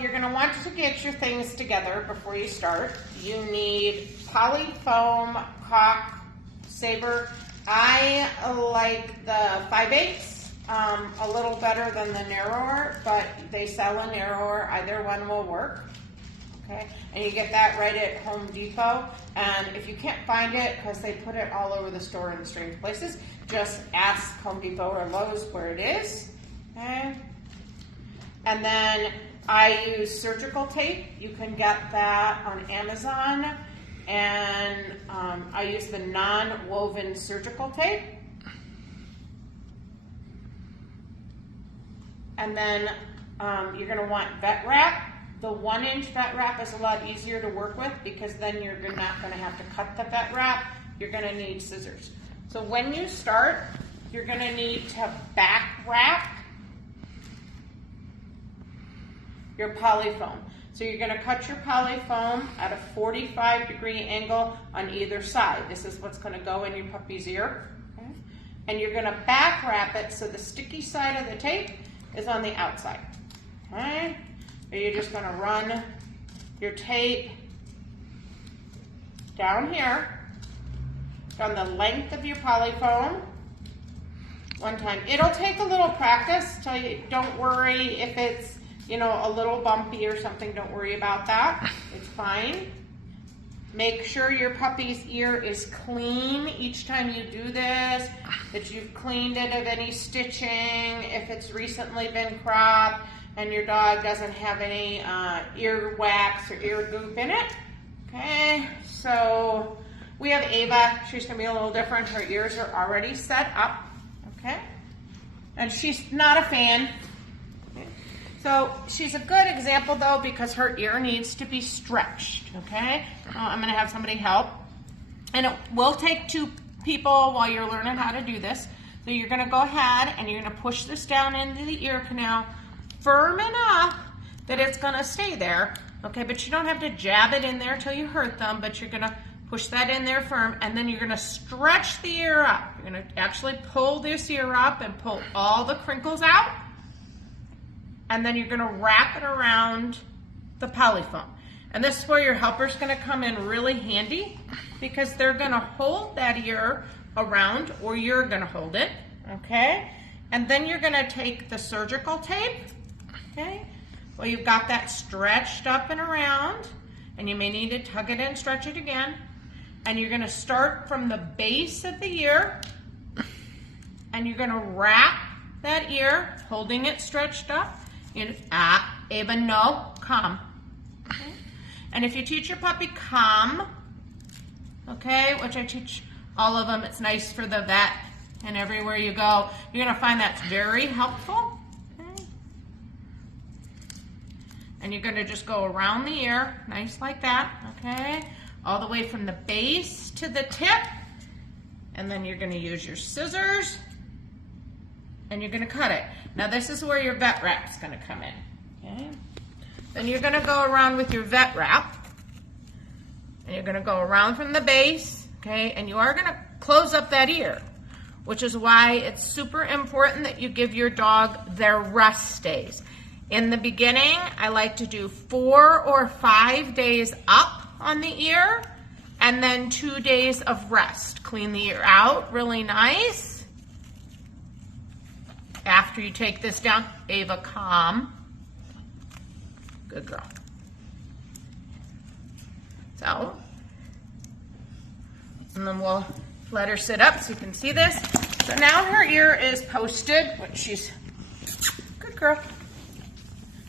you're gonna want to get your things together before you start. You need Polyfoam Caulk Saber. I like the 5/8, a little better than the narrower, but they sell a narrower, either one will work. Okay, and you get that right at Home Depot. And if you can't find it, because they put it all over the store in strange places, just ask Home Depot or Lowe's where it is. Okay, and then I use surgical tape. You can get that on Amazon, and I use the non-woven surgical tape. And then you're gonna want vet wrap. The 1-inch vet wrap is a lot easier to work with because then you're not gonna have to cut the vet wrap. You're gonna need scissors. So when you start, you're gonna need to back wrap your polyfoam. So you're gonna cut your polyfoam at a 45-degree angle on either side. This is what's gonna go in your puppy's ear. Okay? And you're gonna back wrap it so the sticky side of the tape is on the outside. Okay? So you're just gonna run your tape down here, down the length of your polyfoam, one time. It'll take a little practice, so don't worry if it's, you know, a little bumpy or something, don't worry about that. It's fine. Make sure your puppy's ear is clean each time you do this, that you've cleaned it of any stitching, if it's recently been cropped, and your dog doesn't have any ear wax or ear goop in it. Okay, so we have Ava. She's gonna be a little different. Her ears are already set up, okay? And she's not a fan. Okay. So she's a good example though because her ear needs to be stretched, okay? I'm gonna have somebody help. And it will take 2 people while you're learning how to do this. So you're gonna go ahead and you're gonna push this down into the ear canal firm enough that it's gonna stay there, okay? But you don't have to jab it in there till you hurt them, but you're gonna push that in there firm, and then you're gonna stretch the ear up. You're gonna actually pull this ear up and pull all the crinkles out, and then you're gonna wrap it around the polyfoam. And this is where your helper's gonna come in really handy because they're gonna hold that ear around, or you're gonna hold it, okay? And then you're gonna take the surgical tape, okay? Well, you've got that stretched up and around, and you may need to tug it in, stretch it again. And you're gonna start from the base of the ear, and you're gonna wrap that ear, holding it stretched up. Ava, no, come. Okay? And if you teach your puppy come, okay, which I teach all of them, it's nice for the vet and everywhere you go, you're gonna find that's very helpful. Okay? And you're gonna just go around the ear, nice like that, okay? All the way from the base to the tip. And then you're gonna use your scissors and you're gonna cut it. Now this is where your vet wrap is gonna come in, okay? Then you're gonna go around with your vet wrap, and you're gonna go around from the base, okay? And you are gonna close up that ear, which is why it's super important that you give your dog their rest days. In the beginning, I like to do 4 or 5 days up on the ear, and then 2 days of rest. Clean the ear out really nice. After you take this down, Ava, calm. Good girl. So, and then we'll let her sit up so you can see this. So now her ear is posted, which she's, good girl.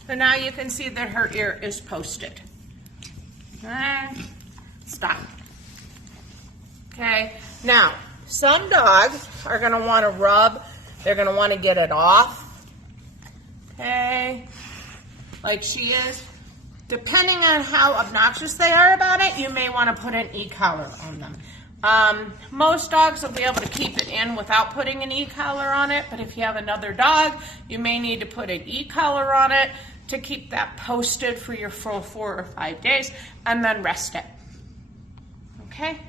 So now you can see that her ear is posted. Stop. Okay, now some dogs are gonna wanna rub, they're gonna wanna get it off. Okay, like she is. Depending on how obnoxious they are about it, you may wanna put an e-collar on them. Most dogs will be able to keep it in without putting an e-collar on it, but if you have another dog, you may need to put an e-collar on it to keep that posted for your full 4 or 5 days, and then rest it. Okay?